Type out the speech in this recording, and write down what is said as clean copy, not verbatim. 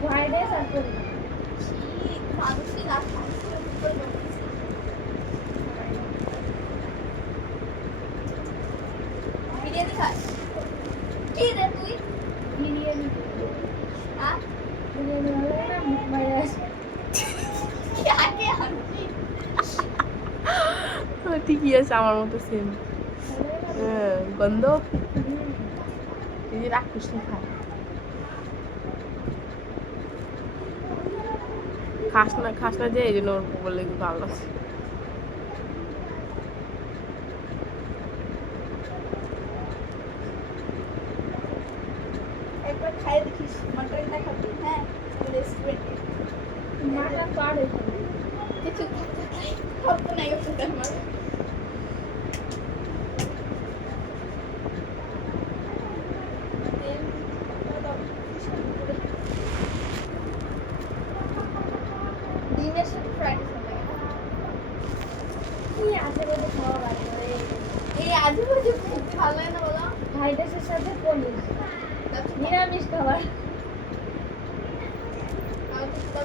White rice আর পনির। মানুষই না খায় বিরিয়ানি খায় কি রে তুই বিরিয়ানি হ্যাঁ বিরিয়ানি ভালো লাগে না মুম্বাই রাইস আগে আনছি ঠিকই আছে আমার মতো সেম গন্ধ এই যে রাক্ষস খায় খাস না যে এই জন্য ওর বলে ভালো লাগছে একবার খাইয়ে দেখিস মাটন দেখাবি হ্যাঁ রেস্টুরেন্টে মাটন পার এখানে কিছু খাবো না এসে আমার ডিমের সাথে ফ্রাইড রাইস কি আছে বলে খাওয়া ভালো রে এই আজে বাজে ভালো লাগে না বলো হোয়াইট রাইসের সাথে পনির নিরামিষ খাবার আমি তো